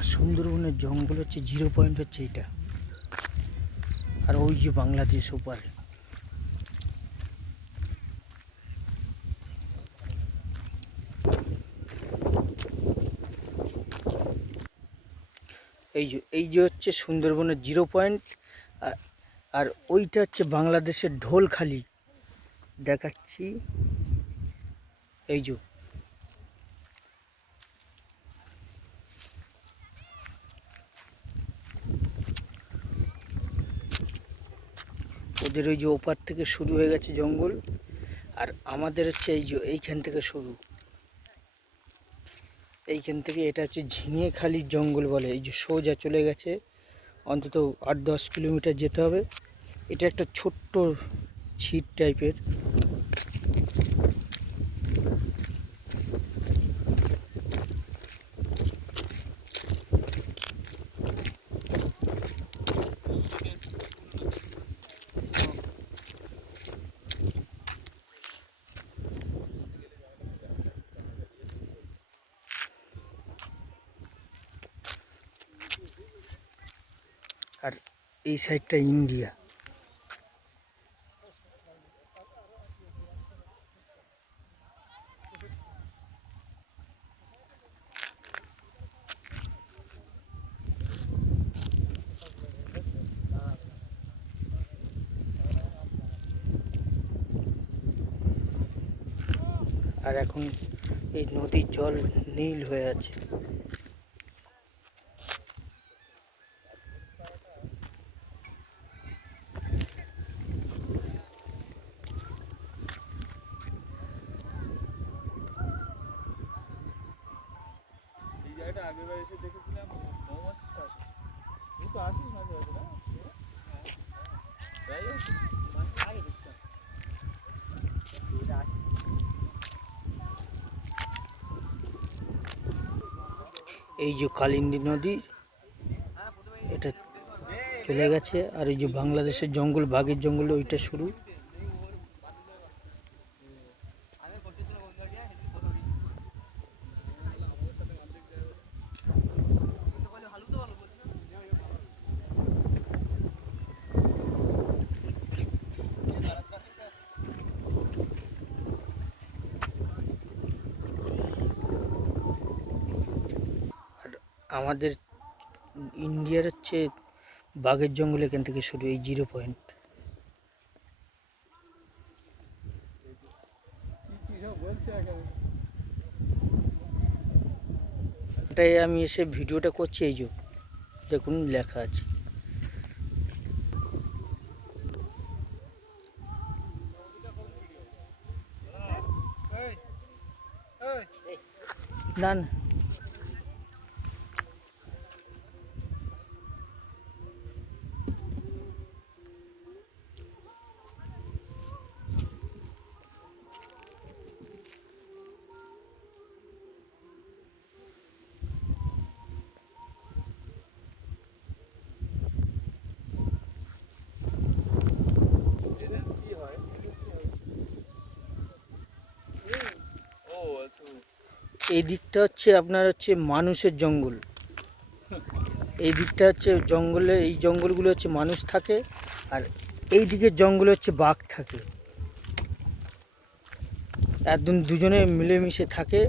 আর সুন্দরবনের জঙ্গল হচ্ছে 0 পয়েন্ট হচ্ছে এটা। আর ওই যে বাংলাদেশ ওপারে, এই যে হচ্ছে সুন্দরবনের 0 পয়েন্ট। আর ওইটা হচ্ছে বাংলাদেশের ঢোলখালি দেখাচ্ছি। এই যে ওদের ওই যে ওপার থেকে শুরু হয়ে গেছে জঙ্গল, আর আমাদের হচ্ছে এই যে এইখান থেকে শুরু। এইখান থেকে এটা হচ্ছে ঝিঙেখালির জঙ্গল বলে। এই যে সোজা চলে গেছে, অন্তত 8-10 কিলোমিটার যেতে হবে। এটা একটা ছোট্ট ছিট টাইপের। আর এই সাইডটা ইন্ডিয়া। আর এখন এই নদীর জল নীল হয়ে আছে। এই জায়গাটা আগেরবার এসে দেখেছিলাম মৌমাছি চাষ। তুই তো আসিস মাঝে মাঝে না? তাই আসিস? আগে দেখতাম। এই যে কালিন্দী নদী, এটা চলে গেছে। আর এই যে বাংলাদেশের জঙ্গল, বাঘের জঙ্গল, ওইটা শুরু। আর আমাদের ইন্ডিয়ার হচ্ছে বাঘের জঙ্গল এখান থেকে শুরু, এই 0 পয়েন্ট। এটাই আমি এসে ভিডিওটা করছি। এই যে দেখুন লেখা আছে। না না, এজেন্সি হয়। ও আচ্ছা। এই দিকটা হচ্ছে আপনার হচ্ছে মানুষের জঙ্গল। এই দিকটা হচ্ছে জঙ্গলে, এই জঙ্গলগুলো হচ্ছে মানুষ থাকে। আর এই দিকের জঙ্গলে হচ্ছে বাঘ থাকে। একদম দুজনে মিলেমিশে থাকে।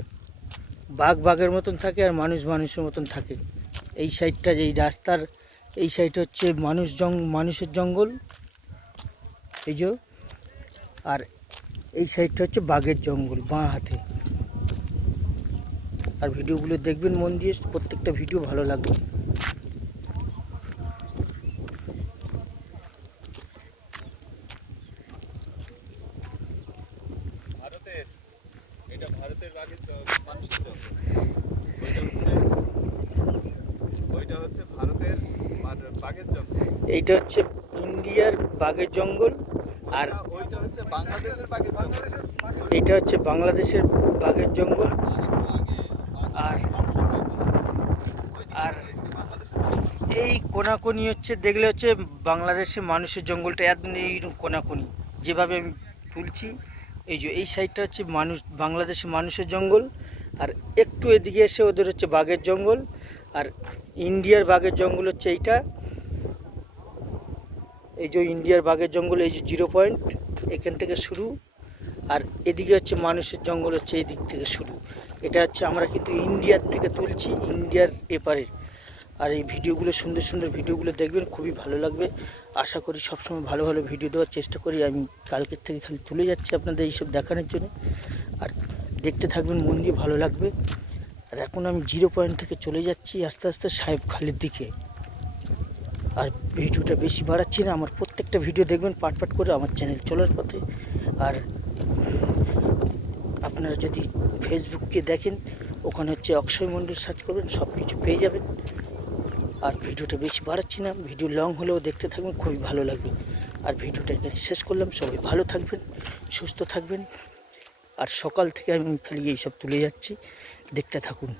বাঘ বাঘের মতন থাকে আর মানুষ মানুষের মতন থাকে। এই সাইডটা, এই রাস্তার এই সাইড হচ্ছে মানুষের জঙ্গল, এই যে। আর এই সাইডটা হচ্ছে বাঘের জঙ্গল বাঁ হাতে। আর ভিডিওগুলো দেখবেন মন দিয়ে, প্রত্যেকটা ভিডিও ভালো লাগবে। ভারতের, এটা ভারতের বাঘের মানুষের জন্য। ওইটা হচ্ছে ভারতের বাঘের জন্য। এইটা হচ্ছে ইন্ডিয়ার বাঘের জঙ্গল। আর ওইটা হচ্ছে বাংলাদেশের বাঘের জন্য। এইটা হচ্ছে বাংলাদেশের বাঘের জঙ্গল। আর আর এই কোনাকুনি হচ্ছে দেখলে হচ্ছে বাংলাদেশের মানুষের জঙ্গলটা একদম এই কোনাকুনি যেভাবে আমি তুলছি। এই যে এই সাইডটা হচ্ছে বাংলাদেশের মানুষের জঙ্গল। আর একটু এদিকে এসে ওদের হচ্ছে বাঘের জঙ্গল। আর ইন্ডিয়ার বাঘের জঙ্গল হচ্ছে এইটা, এই যে ইন্ডিয়ার বাঘের জঙ্গল, এই যে 0 পয়েন্ট এখান থেকে শুরু। আর এদিকে হচ্ছে মানুষের জঙ্গল, হচ্ছে এই দিক থেকে শুরু। এটা হচ্ছে আমরা কিন্তু ইন্ডিয়ার থেকে তুলছি, ইন্ডিয়ার এপারে। আর এই ভিডিওগুলো, সুন্দর সুন্দর ভিডিওগুলো দেখবেন, খুবই ভালো লাগবে। আশা করি সবসময় ভালো ভালো ভিডিও দেওয়ার চেষ্টা করি। আমি কালকের থেকে খালি তুলে যাচ্ছি আপনাদের এইসব দেখানোর জন্য। আর দেখতে থাকবেন, মন দিয়ে, ভালো লাগবে। আর এখন আমি 0 পয়েন্ট থেকে চলে যাচ্ছি আস্তে আস্তে সাহেবখালীর দিকে। আর ভিডিওটা বেশি বাড়াচ্ছি না, আমার প্রত্যেকটা ভিডিও দেখবেন পাট পাট করে আমার চ্যানেল চলার পথে। আর আপনারা যদি ফেসবুককে দেখেন, ওখানে হচ্ছে অক্ষয় মণ্ডল সার্চ করবেন, সব কিছু পেয়ে যাবেন। আর ভিডিওটা বেশি বাড়াচ্ছি না, ভিডিও লং হলেও দেখতে থাকবেন, খুবই ভালো লাগবে। আর ভিডিওটা এখানে শেষ করলাম। সবাই ভালো থাকবেন, সুস্থ থাকবেন। আর সকাল থেকে আমি খালি এইসব তুলে যাচ্ছি, দেখতে থাকুন।